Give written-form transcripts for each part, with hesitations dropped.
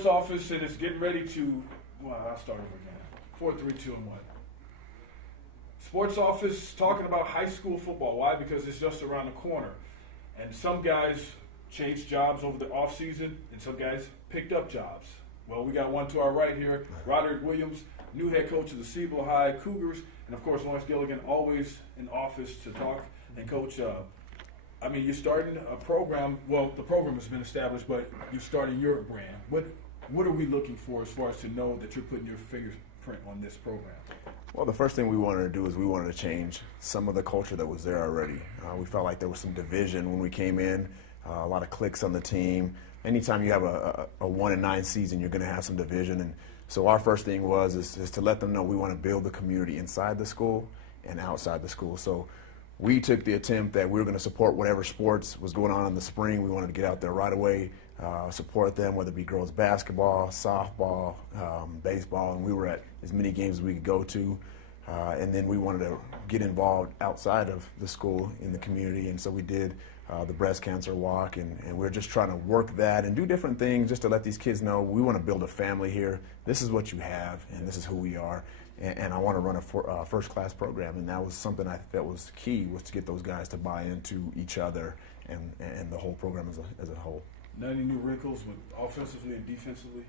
sports office, and it's getting ready to, well, I'll start over again. 4, 3, 2, and 1. Sports office talking about high school football. Why? Because it's just around the corner. And some guys changed jobs over the offseason, and some guys picked up jobs. Well, we got one to our right here, Roderick Williams, new head coach of the Cibola High Cougars, and of course Lawrence Gilligan, always in office to talk. And Coach, you're starting a program. Well, the program has been established, but you're starting your brand. What are we looking for as far as to know that you're putting your fingerprint on this program? Well, the first thing we wanted to do is we wanted to change some of the culture that was there already. We felt like there was some division when we came in, a lot of cliques on the team. Anytime you have a 1-9 season, you're going to have some division. And so our first thing is to let them know we want to build the community inside the school and outside the school. So we took the attempt that we were going to support whatever sports was going on in the spring. We wanted to get out there right away, support them, whether it be girls basketball, softball, baseball, and we were at as many games as we could go to. And then we wanted to get involved outside of the school in the community, and so we did the breast cancer walk, and we're just trying to work that and do different things just to let these kids know we want to build a family here. This is what you have, and this is who we are. And I want to run a first-class program, and that was something I felt was key, was to get those guys to buy into each other and the whole program as a whole. Not any new wrinkles with offensively and defensively?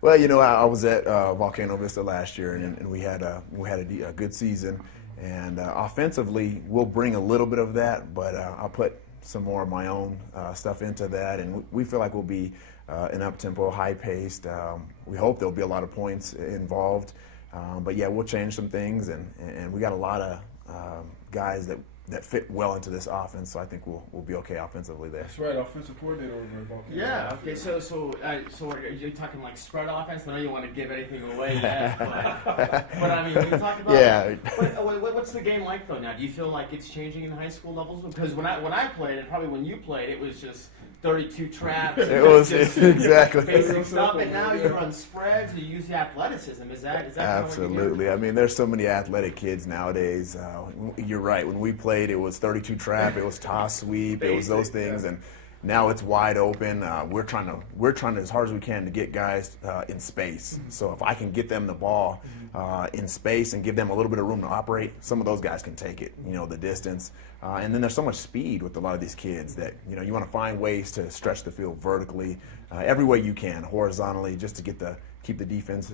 Well, I was at Volcano Vista last year, and we had a good season. And offensively, we'll bring a little bit of that, but I'll put some more of my own stuff into that. And we feel like we'll be an up-tempo, high-paced. We hope there'll be a lot of points involved. But, yeah, we'll change some things. And we got a lot of guys that fit well into this offense, so I think we'll be okay offensively there. That's right, offensive coordinator over at Volcano. Yeah, okay, so are you talking like spread offense? I know you want to give anything away yet, but I mean, when you talk about what's the game like though now? Do you feel like it's changing in the high school levels? Because when I played, and probably when you played, it was just 32 traps. It was exactly basic stuff, and now you run spreads and you use the athleticism. Is that absolutely? I mean, there's so many athletic kids nowadays. You're right. When we played, it was 32 trap, it was toss sweep, it was those things, and now it's wide open. We're trying to as hard as we can to get guys in space. So if I can get them the ball in space and give them a little bit of room to operate, some of those guys can take it. The distance. And then there's so much speed with a lot of these kids that you want to find ways to stretch the field vertically, every way you can, horizontally, just to keep the defense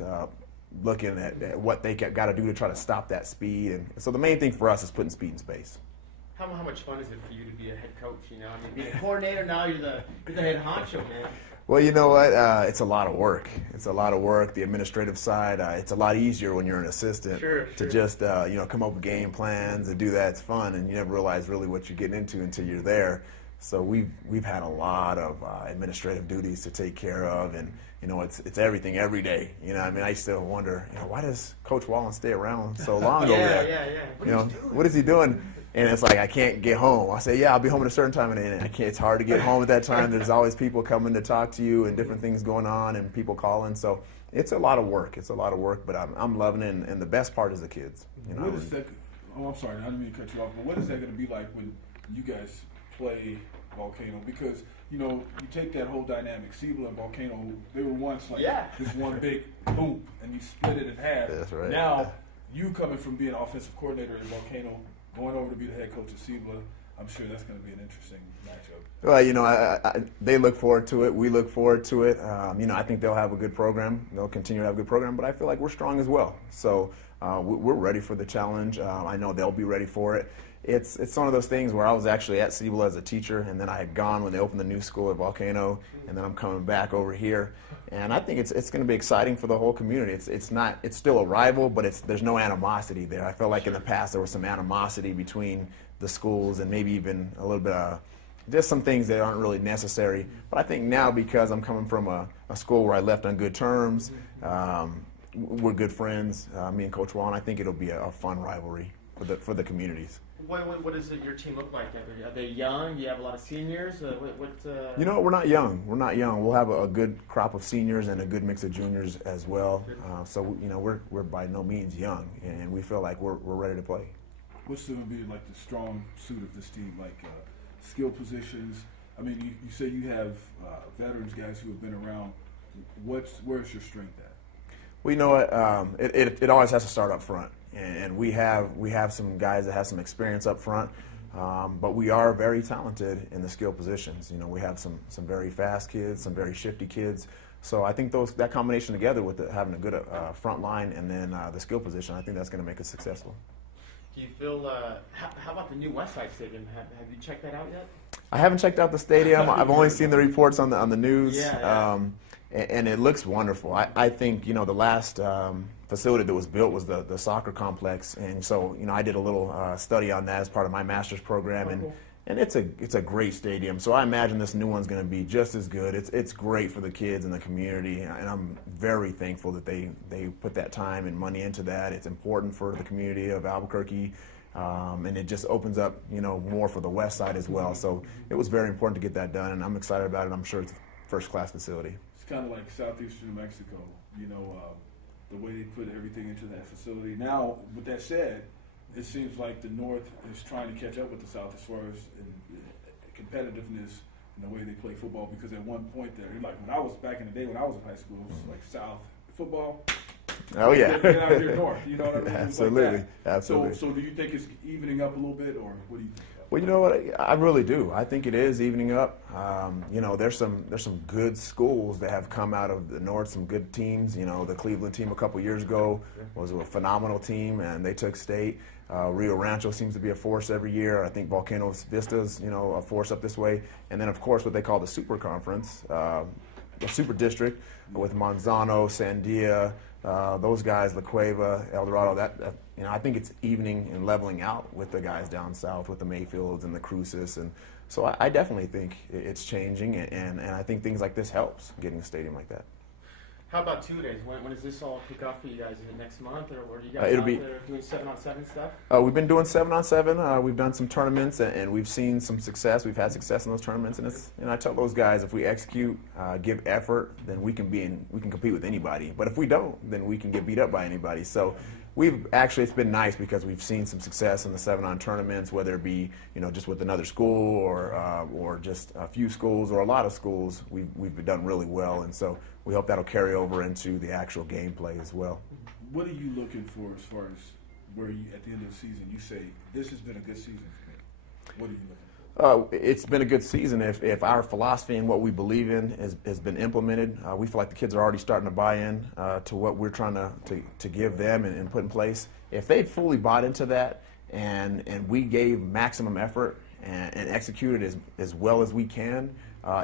looking at what they got to do to try to stop that speed. And so the main thing for us is putting speed in space. How much fun is it for you to be a head coach? Being a coordinator, now you're the head honcho, man. Well, you know what? It's a lot of work. It's a lot of work. The administrative side, it's a lot easier when you're an assistant to just come up with game plans and do that. It's fun, and you never realize really what you're getting into until you're there. So we've had a lot of administrative duties to take care of, and it's everything every day. I used to wonder, why does Coach Wallen stay around so long over there? What is he doing? And it's like, I can't get home. I say, I'll be home at a certain time, and I can't. It's hard to get home at that time. There's always people coming to talk to you and different things going on and people calling. So it's a lot of work. But I'm loving it, and the best part is the kids. What is that? Oh, I'm sorry. I didn't mean to cut you off. But what is that going to be like when you guys play Volcano? Because, you take that whole dynamic. Cibola and Volcano, they were once like this one big boom, and you split it in half. That's right. Now, you coming from being offensive coordinator at Volcano, going over to be the head coach of Cibola, I'm sure that's going to be an interesting matchup. Well, they look forward to it. We look forward to it. I think they'll have a good program. They'll continue to have a good program, but I feel like we're strong as well. So we're ready for the challenge. I know they'll be ready for it. It's one of those things where I was actually at Cibola as a teacher, and then I had gone when they opened the new school at Volcano, and then I'm coming back over here. And I think it's going to be exciting for the whole community. It's still a rival, but there's no animosity there. I felt like in the past there was some animosity between the schools and maybe even a little bit of just some things that aren't really necessary. But I think now, because I'm coming from a school where I left on good terms, we're good friends, me and Coach Wallen, I think it'll be a fun rivalry for the communities. What does your team look like? Are they young? Do you have a lot of seniors? We're not young. We're not young. We'll have a good crop of seniors and a good mix of juniors as well. So we're by no means young, and we feel like we're ready to play. What's going to be like the strong suit of this team? Like skill positions. I mean, you say you have veterans, guys who have been around where's your strength at? Well, you know what? It always has to start up front, and we have some guys that have some experience up front, but we are very talented in the skill positions. You know, we have some very fast kids, some very shifty kids. So I think that combination together with having a good front line and then the skill position, I think that's going to make us successful. Do you feel? How about the new Westside Stadium? Have you checked that out yet? I haven't checked out the stadium. I've only seen the reports on the news. Yeah. And it looks wonderful. I think, you know, the last facility that was built was the soccer complex, and so, you know, I did a little study on that as part of my master's program, and it's a great stadium. So I imagine this new one's going to be just as good. It's great for the kids and the community, and I'm very thankful that they put that time and money into that. It's important for the community of Albuquerque, and it just opens up, you know, more for the west side as well. So it was very important to get that done, and I'm excited about it. I'm sure it's a first-class facility. It's kind of like southeastern New Mexico, you know, the way they put everything into that facility. Now, with that said, it seems like the North is trying to catch up with the South as far as competitiveness and the way they play football, because at one point there, like when I was back in the day when I was in high school, it was like South football. Oh, yeah. Then out here North, you know what I mean? Absolutely. Like Absolutely. So do you think it's evening up a little bit, or what do you think? Well, you know what? I really do. I think it is evening up. You know, there's some good schools that have come out of the North, some good teams. You know, the Cleveland team a couple years ago was a phenomenal team, and they took state. Rio Rancho seems to be a force every year. I think Volcano Vista's, you know, a force up this way. And then, of course, what they call the Super Conference, the Super District with Manzano, Sandia, those guys, La Cueva, El Dorado. That you know, I think it's evening and leveling out with the guys down south, with the Mayfields and the Cruces, and so I definitely think it's changing, and I think things like this helps getting a stadium like that. How about 2 days? When does this all kick off for you guys? Is it next month, or were you guys there doing 7-on-7 stuff? We've been doing 7-on-7. We've done some tournaments, and we've seen some success. We've had success in those tournaments, and I tell those guys, if we execute, give effort, then we can compete with anybody. But if we don't, then we can get beat up by anybody. So it's been nice because we've seen some success in the 7-on tournaments, whether it be, you know, just with another school or just a few schools or a lot of schools. We've done really well, and so we hope that'll carry over into the actual gameplay as well. What are you looking for as far as where you, at the end of the season, you say, this has been a good season for me? What are you looking for? It's been a good season if our philosophy and what we believe in has been implemented. We feel like the kids are already starting to buy in to what we're trying to give them and put in place. If they fully bought into that and we gave maximum effort and executed as well as we can,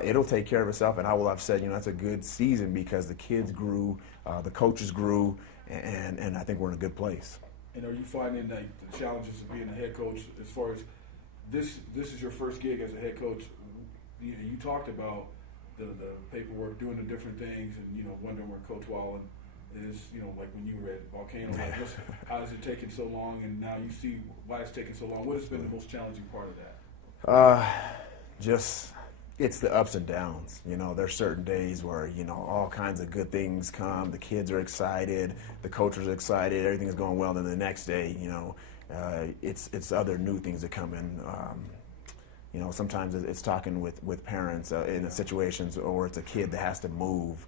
it'll take care of itself, and I will have said, you know, that's a good season because the kids grew, the coaches grew, and I think we're in a good place. And are you finding that the challenges of being a head coach, as far as this is your first gig as a head coach? You talked about the paperwork, doing the different things, and, you know, wondering where Coach Wallen is, you know, like when you were at Volcano, like how is it taking so long, and now you see why it's taking so long. What has been the most challenging part of that? It's the ups and downs. You know, there's certain days where, you know, all kinds of good things come. The kids are excited, the coaches are excited, everything is going well. Then the next day, you know, it's other new things that come in. You know, sometimes it's talking with parents in situations, or it's a kid that has to move.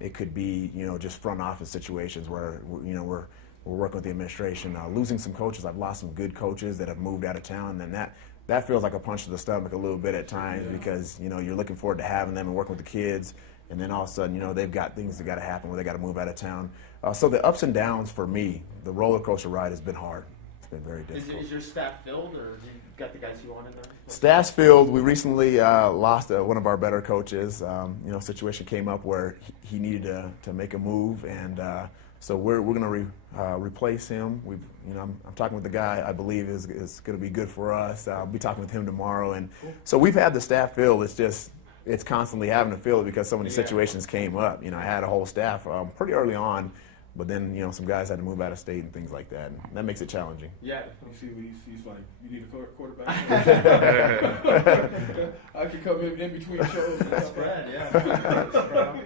It could be, you know, just front office situations where, you know, we're working with the administration. Losing some coaches, I've lost some good coaches that have moved out of town, and that feels like a punch to the stomach a little bit at times, because, you know, you're looking forward to having them and working with the kids, and then all of a sudden, you know, they've got things that got to happen where they got to move out of town. So the ups and downs for me, the roller coaster ride has been hard. It's been very difficult. Is your staff filled, or you got the guys you want in there? Staff's filled. We recently lost one of our better coaches. You know, situation came up where he needed to make a move, and so we're going to replace him. I'm talking with the guy I believe is going to be good for us. I'll be talking with him tomorrow, and so we've had the staff filled. It's constantly having to fill it because so many situations came up. You know, I had a whole staff pretty early on, but then, you know, some guys had to move out of state and things like that, and that makes it challenging. Yeah, you see what he's like, you need a quarterback? I can come in between shows. Spread, yeah.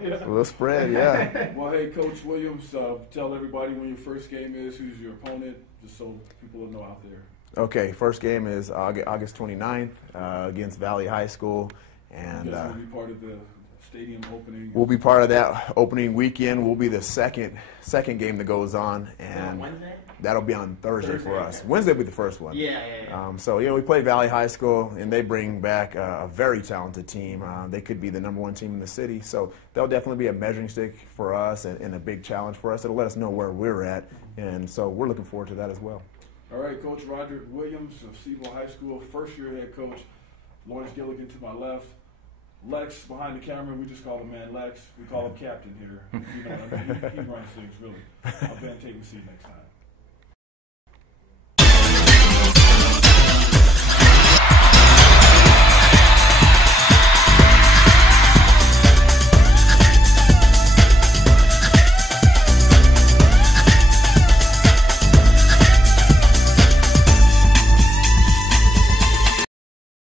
A little spread, yeah. Well, hey, Coach Williams, tell everybody when your first game is, who's your opponent, just so people will know out there. Okay, first game is August 29th against Valley High School. And you guys will be part of the stadium opening? We'll be part of that opening weekend. We'll be the second game that goes on, and Wednesday? That'll be on Thursday for us. Wednesday will be the first one. Yeah. So, we play Valley High School, and they bring back a very talented team. They could be the #1 team in the city. So that'll definitely be a measuring stick for us and a big challenge for us. It'll let us know where we're at, and so we're looking forward to that as well. All right, Coach Roderick Williams of Cibola High School, first-year head coach. Lawrence Gilligan to my left. Lex behind the camera, we just call him Man Lex. We call him Captain here. You know what I mean? He runs things, really. I'll take and see you next time.